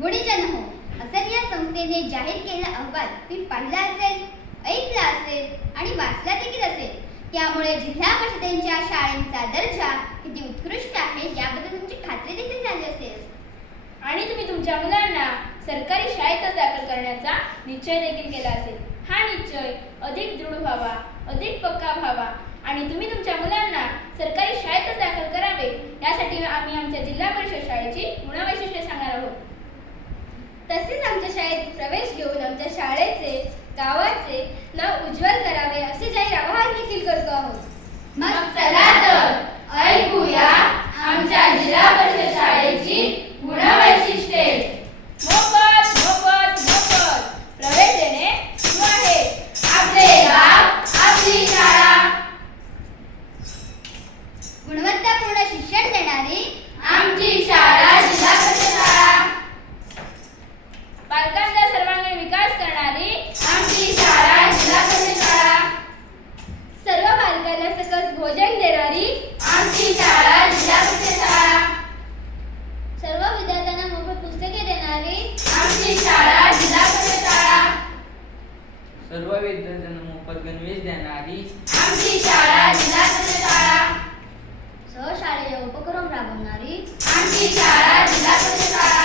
गुणीजन हो, असं या संस्थेने जाहीर केलेला अहवाल तुम्ही पाहिला असेल, ऐकला असेल आणि वाचला देखील असेल. त्यामुळे जिल्हा परिषदेच्या शाळेचा दर्जा किती उत्कृष्ट आहे याबद्दल तुमची खात्री देखील झाली असेल. आणि तुम्ही तुमच्या मुलांना सरकारी शाळेतच दाखल करण्याचा निश्चय देखील केला असेल. हा निश्चय अधिक दृढ व्हावा, अधिक पक्का व्हावा आणि तुम्ही तुमच्या मुलांना सरकारी शाळेतच दाखल करावे यासाठी आम्ही आमच्या जिल्हा परिषद शाळेची गुणवैशिष्ट्ये सांगणार आहोत. तसेच आमच्या शाळेत प्रवेश घेऊन आमच्या शाळेचे, गावाचे नाव उज्ज्वल करावे असे जाहीर आवाहन देखील करतो आहोत. मग चला तर ऐकूया आमच्या जिल्हा परिषद शाळेची गुणवैशिष्ट्ये. मोफत मोफत मोफत प्रवेश देणे सुरू आहे. आपले गाव आपली शाळा. गुणवत्तापूर्ण शिक्षण देणारी आमची शाळा जिल्हा परिषद शाळा. बालकांचा सर्वांगीण विकास करणारी आमची शाळा जिल्हा परिषद शाळा. सर्व बालकांना सकस भोजन देणारी आमची शाळा जिल्हा परिषद शाळा. सर्व विद्यार्थ्यांना मोफत पुस्तके देणारी आमची शाळा जिल्हा परिषद शाळा. सर्व विद्यार्थ्यांना मोफत गणवेश देणारी आमची शाळा जिल्हा परिषद शाळा. सहशाळेय उपक्रम राबवणारी आमची शाळा जिल्हा परिषद शाळा.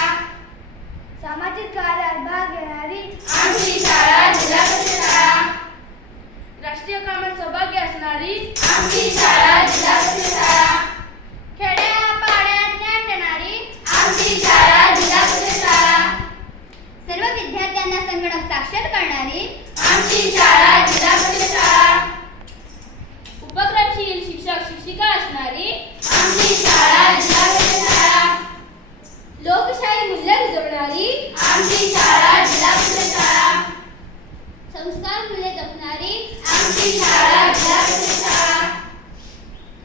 सामाजिक कार्यात भाग घेणारी आमची शाळा जिल्हा परिषद शाळा. राष्ट्रीय कामात सहभागी असणारी आमची शाळा जिल्हा परिषद शाळा. खेड्यापाड्यात ज्ञान देणारी आमची शाळा जिल्हा परिषद शाळा. सर्व विद्यार्थ्यांना संगणक साक्षर करणारी आमची शाळा जिल्हा परिषद शाळा. उपक्रमशील शिक्षक शिक्षिका असणारी आमची शाळा जिल्हा परिषद शाळा. लोकशाही मूल्य रुजवणारी आमची शाळा जिल्हा परिषद शाळा. संस्कार मूल्य जपणारी आमची शाळा जिल्हा परिषद शाळा.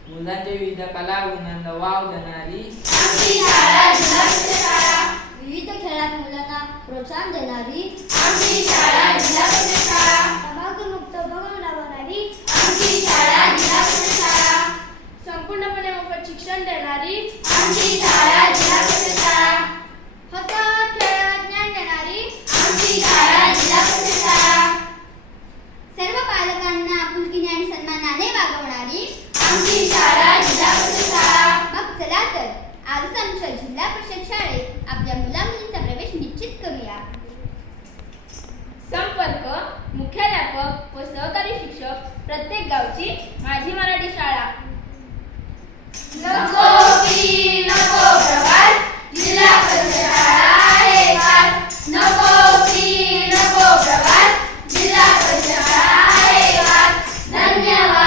मुलांच्या विविध कला गुणांना वाव देणारी आमची शाळा जिल्हा परिषद शाळा. विविध खेळात मुलांना प्रोत्साहन देणारी आमची शाळा जिल्हा परिषद शाळा. तंबाखूमुक्त उपक्रम राबवणारी आमची शाळा जिल्हा परिषद शाळा. संपूर्णपणे मोफत शिक्षण देणारी आमची शाळा जिल्हा परिषद